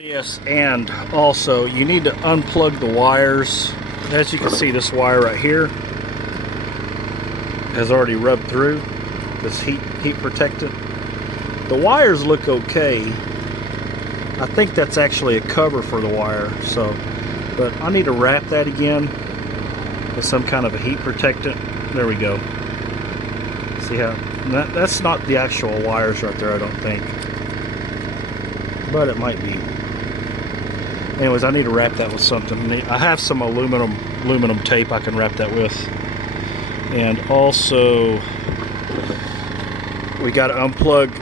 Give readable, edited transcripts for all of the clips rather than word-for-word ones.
Yes, and also you need to unplug the wires. As you can see, this wire right here has already rubbed through this heat protectant. The wires look okay. I think that's actually a cover for the wire, so but I need to wrap that again with some kind of a heat protectant. There we go. See how that's not the actual wires right there, I don't think, but it might be. Anyways, I need to wrap that with something. I have some aluminum tape I can wrap that with. And also, we got to unplug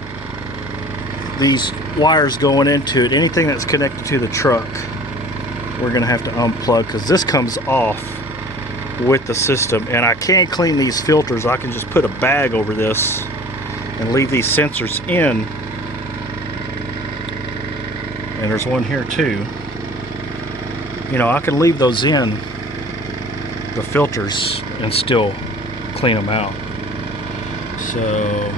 these wires going into it. Anything that's connected to the truck, we're going to have to unplug, because this comes off with the system. And I can clean these filters. I can just put a bag over this and leave these sensors in. And there's one here too. You know, I can leave those in, the filters, and still clean them out. So,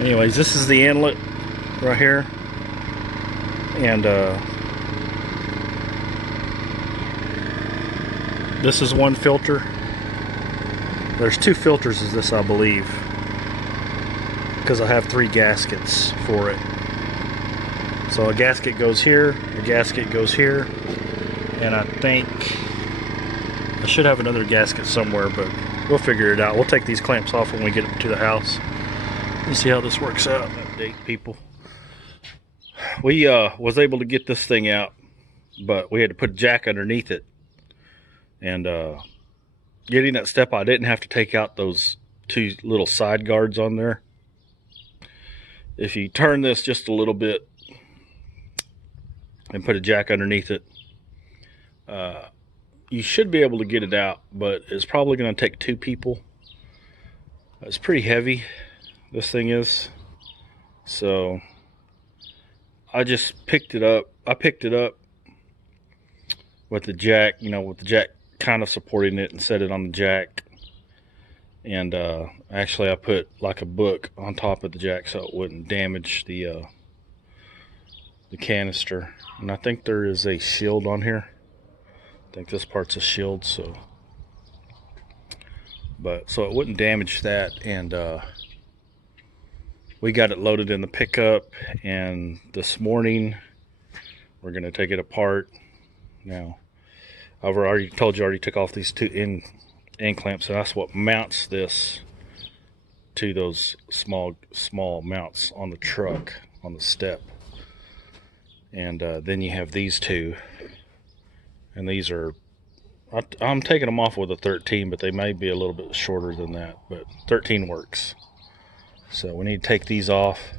anyways, this is the inlet right here. And this is one filter. There's two filters of this, I believe, because I have 3 gaskets for it. So a gasket goes here, a gasket goes here, and I think I should have another gasket somewhere, but we'll figure it out. We'll take these clamps off when we get to the house and see how this works out. Update, people. We was able to get this thing out, but we had to put a jack underneath it. And getting that step, I didn't have to take out those 2 little side guards on there. If you turn this just a little bit and put a jack underneath it, you should be able to get it out, but it's probably going to take 2 people. It's pretty heavy, this thing is. So I just picked it up. I picked it up with the jack, you know, with the jack kind of supporting it, and set it on the jack. And actually I put like a book on top of the jack so it wouldn't damage the canister. And I think there is a shield on here. I think this part's a shield, so it wouldn't damage that. And we got it loaded in the pickup, and this morning we're gonna take it apart. Now, I've already told you, I already took off these 2 end clamps, and that's what mounts this to those small mounts on the truck, on the step. And then you have these 2, and these are, I'm taking them off with a 13, but they may be a little bit shorter than that, but 13 works. So we need to take these off.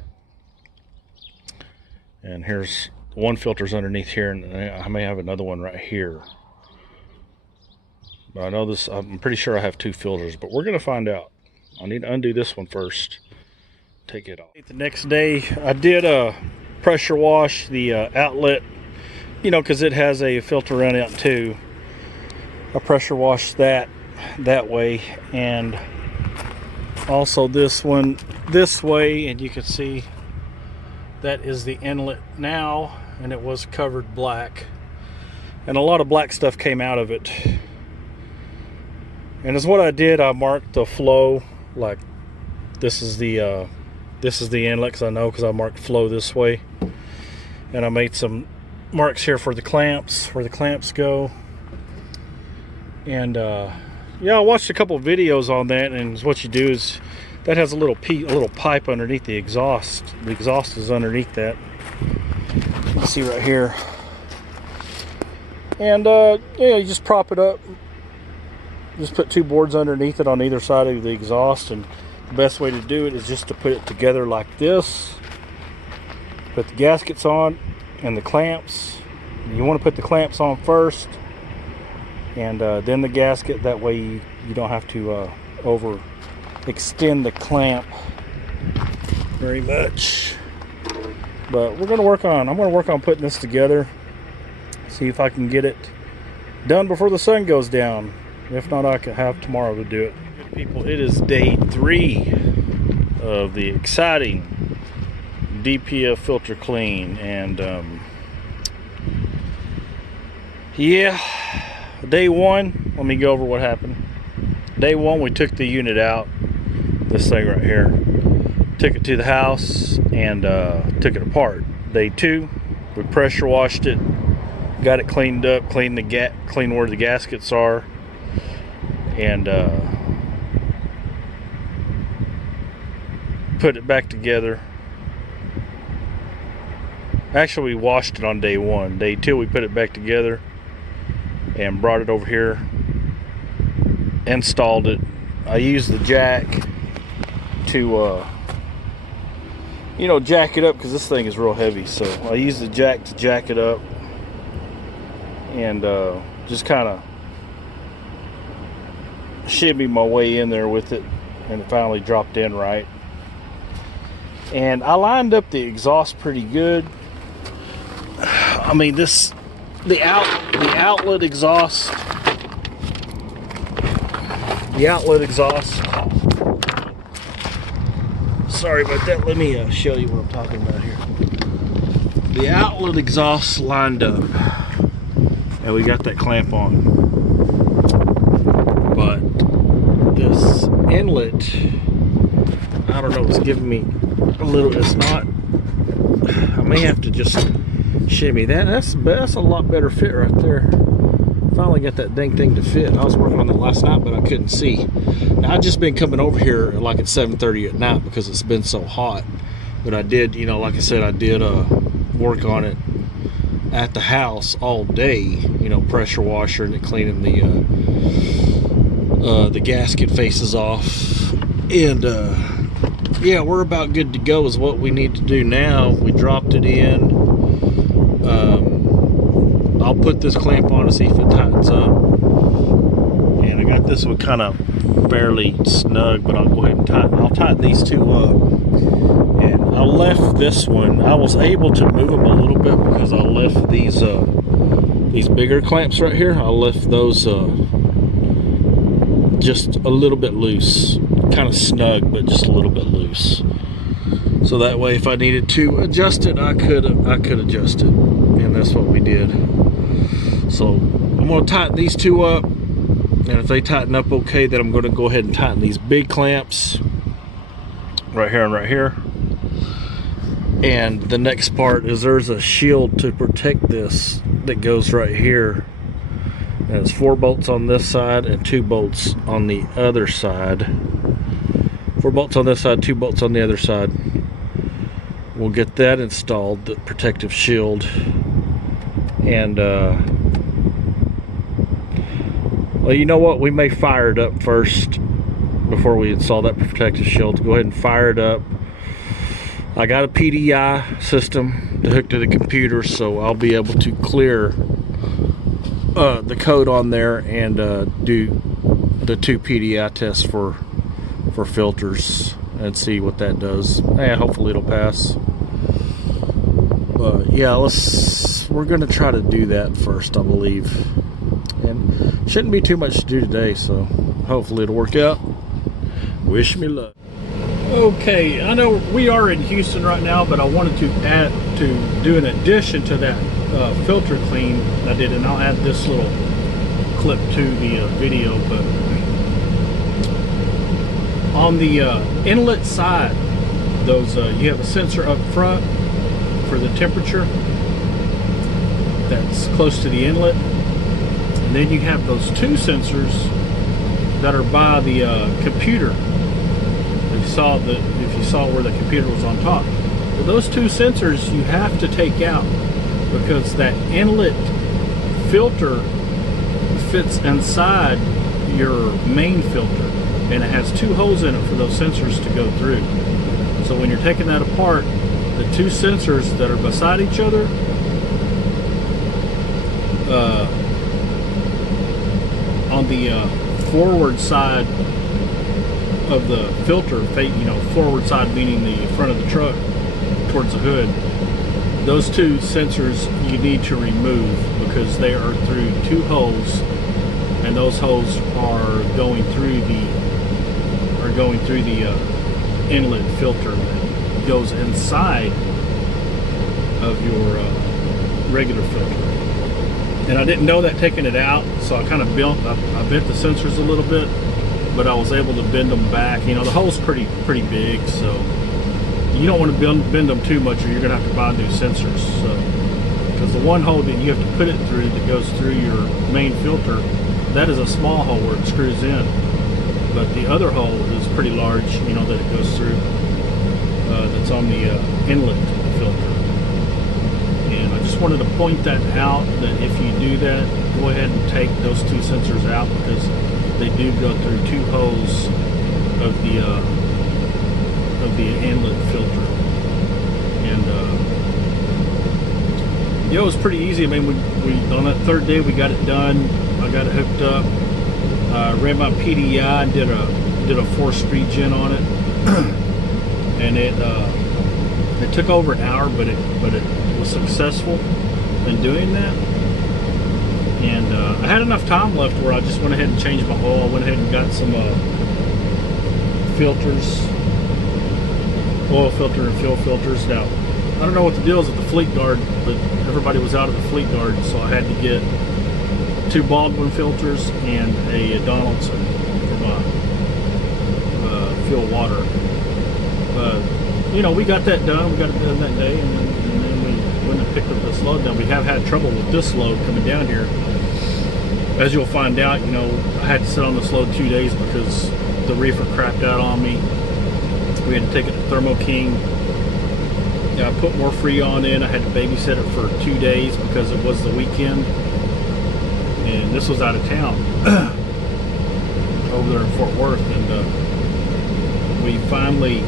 And here's one filter's underneath here, and I may have another one right here. But I know this, I'm pretty sure I have 2 filters, but we're gonna find out. I need to undo this one first, take it off. The next day, I did pressure wash the outlet, you know, because it has a filter in it too. I pressure washed that way, and also this one this way, and you can see that is the inlet now, and it was covered black, and a lot of black stuff came out of it. And as what I did, I marked the flow, like this is the inlet, because I know, because I marked flow this way. And I made some marks here for the clamps, where the clamps go. And yeah, I watched a couple of videos on that, and what you do is, that has a little pipe underneath the exhaust. The exhaust is underneath that. You can see right here. And yeah, you just prop it up. Just put 2 boards underneath it on either side of the exhaust, and the best way to do it is just to put it together like this. Put the gaskets on and the clamps. You want to put the clamps on first, and then the gasket. That way you don't have to over extend the clamp very much. But I'm going to work on putting this together, see if I can get it done before the sun goes down. If not, I could have tomorrow to do it. Good people, it is day 3 of the exciting DPF filter clean, and yeah, day one, let me go over what happened. Day one, we took the unit out, this thing right here, took it to the house and took it apart. Day two, we pressure washed it, got it cleaned up, cleaned where the gaskets are, and put it back together. Actually, we washed it on day one. Day two, we put it back together and brought it over here, installed it. I used the jack to jack it up, because this thing is real heavy. So I used the jack to jack it up, and just kind of shimmy my way in there with it, and it finally dropped in right. And I lined up the exhaust pretty good. I mean, the outlet exhaust. Sorry about that. Let me show you what I'm talking about here. The outlet exhaust lined up, and we got that clamp on. But this inlet, I don't know, it's giving me a little. It's not. I may have to just shimmy that. That's a lot better fit right there. Finally got that dang thing to fit. I was working on that last night, but I couldn't see. Now, I've just been coming over here like at 7:30 at night because it's been so hot. But I did, like I said, I did work on it at the house all day. Pressure washer and cleaning the gasket faces off. And yeah, we're about good to go is what we need to do now. We dropped it in. I'll put this clamp on to see if it tightens up. And I got this one kind of fairly snug, but I'll go ahead and tighten these two up. And I left this one. I was able to move them a little bit because I left these bigger clamps right here. I left those just a little bit loose, kind of snug, but just a little bit loose. So that way, if I needed to adjust it, I could adjust it, and that's what we did. So I'm going to tighten these two up, and if they tighten up okay, then I'm going to go ahead and tighten these big clamps right here and right here. And the next part is there's a shield to protect this that goes right here, and it's 4 bolts on this side and 2 bolts on the other side. 4 bolts on this side, 2 bolts on the other side. We'll get that installed, the protective shield. And well, you know what, we may fire it up first before we install that protective shield. Go ahead and fire it up. I got a PDI system to hook to the computer, so I'll be able to clear the code on there and do the 2 PDI tests for filters and see what that does. Yeah, hopefully it'll pass. But yeah, we're gonna try to do that first, I believe. And shouldn't be too much to do today, so hopefully it'll work out. Wish me luck. Okay, I know we are in Houston right now, but I wanted to do an addition to that filter clean I did, and I'll add this little clip to the video. But on the inlet side, those you have a sensor up front for the temperature that's close to the inlet, and then you have those 2 sensors that are by the computer. If you saw where the computer was on top, well, those 2 sensors you have to take out, because that inlet filter fits inside your main filter, and it has 2 holes in it for those sensors to go through. So when you're taking that apart, the 2 sensors that are beside each other, on the forward side of the filter, forward side meaning the front of the truck towards the hood, those 2 sensors you need to remove because they are through 2 holes, and those holes are going through the inlet filter that goes inside of your regular filter. And I didn't know that taking it out, so I kind of bent the sensors a little bit, but I was able to bend them back. You know, the hole's pretty big, so you don't want to bend them too much, or you're gonna have to buy new sensors. So, because the one hole that you have to put it through that goes through your main filter, that is a small hole where it screws in, but the other hole is pretty large, you know, that it goes through. That's on the inlet filter. And I just wanted to point that out, that if you do that, go ahead and take those two sensors out, because they do go through two holes of the inlet filter. And yeah, it was pretty easy. I mean, we on that third day we got it done. I got it hooked up. Ran my PDI and did a 4-speed gen on it, and it took over an hour, but it was successful in doing that. And I had enough time left where I just went ahead and changed my oil. I went ahead and got some filters, oil filter and fuel filters. Now, I don't know what the deal is at the Fleet Guard, but everybody was out of the Fleet Guard, so I had to get 2 Baldwin filters and a Donaldson for my fuel water. You know, we got that done. We got it done that day, and then we went and picked up this load. Now, we have had trouble with this load coming down here. As you'll find out, you know, I had to sit on this load 2 days because the reefer crapped out on me. We had to take it to Thermo King. I put more Freon in. I had to babysit it for 2 days because it was the weekend. And this was out of town over there in Fort Worth. And we finally,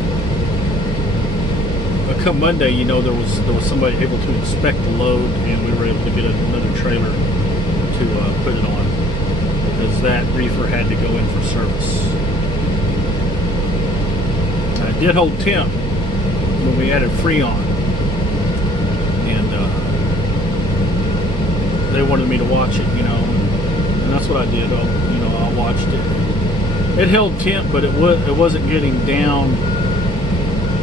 come Monday, you know, there was somebody able to inspect the load, and we were able to get another trailer to put it on, because that reefer had to go in for service. I did hold temp when we added Freon, and they wanted me to watch it, you know, and that's what I did. You know, I watched it. It held temp, but it wasn't getting down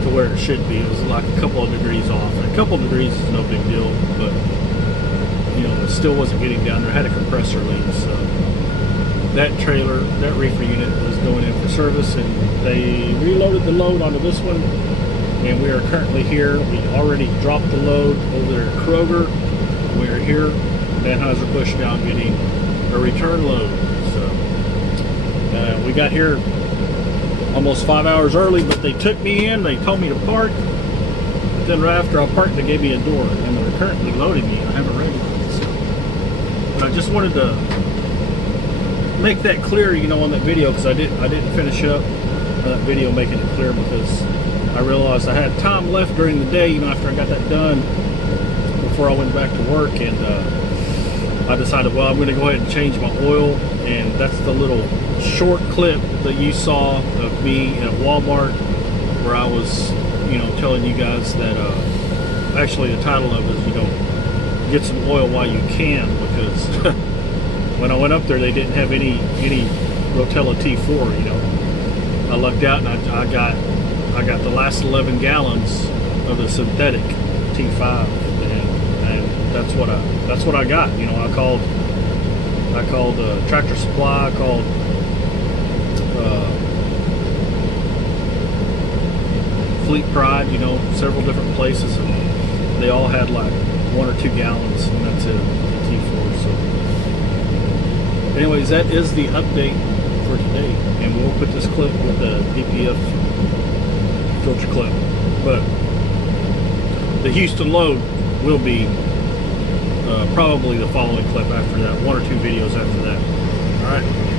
to where it should be. It was like a couple of degrees off. And a couple of degrees is no big deal, but you know, it still wasn't getting down there. It had a compressor leak, so that trailer, that reefer unit was going in for service, and they reloaded the load onto this one, and we are currently here. We already dropped the load over there at Kroger. We are here Anheuser-Busch now getting a return load. So we got here almost 5 hours early, but they took me in. They told me to park. Then right after I parked, they gave me a door, and they're currently loading me. I haven't read it. So, but I just wanted to make that clear, you know, on that video, because I didn't finish up that video making it clear, because I realized I had time left during the day, you know, after I got that done, before I went back to work, and I decided, well, I'm going to go ahead and change my oil. And that's the little short clip that you saw of me at Walmart, where I was, you know, telling you guys that actually the title of it is, you know, get some oil while you can, because when I went up there, they didn't have any Rotella T4. You know, I lucked out, and I got the last 11 gallons of the synthetic T5, and that's what I got. You know, I called Tractor Supply. I called Fleet Pride, you know, several different places, and they all had like 1 or 2 gallons, and that's it, the T4. So anyways, that is the update for today, and we'll put this clip with the DPF filter clip, but the Houston load will be probably the following clip after that, 1 or 2 videos after that. All right.